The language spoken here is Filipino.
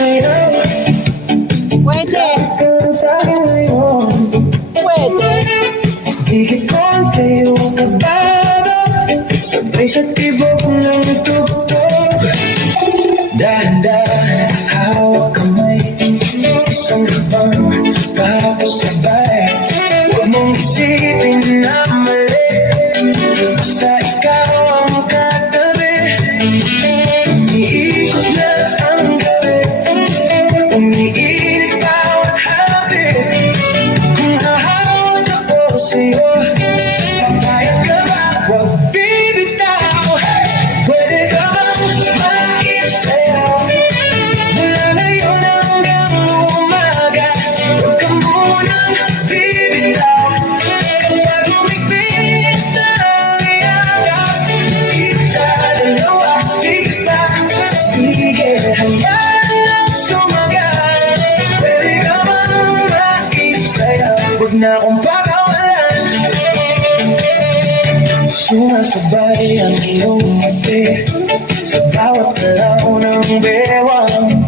Pwede. Pwede. Higit pa kayo magbago, sabay sa tibok ng tugtog. Dahan-dahan, hawak kamay, isang habang kapasabay. Huwag mong isipin na mali, basta ikaw ang katabi. Umiikot na ang gabi, umiinit bawat hapit. Kung hahawak ako sa'yo, papayag ka ba? Huwag bibitaw. Pwede ka bang makisayaw? Mula ngayon hanggang umaga, huwag ka munang bibitaw. Kapag umipit na ang yakap, isa, dalawa, higit pa. Sige, hayaan lang sumagal. Pwede ka bang makisayaw? Huwag na akong pakawalan. Sumasabay ang iyong ngiti sa bawat galaw ng bewang.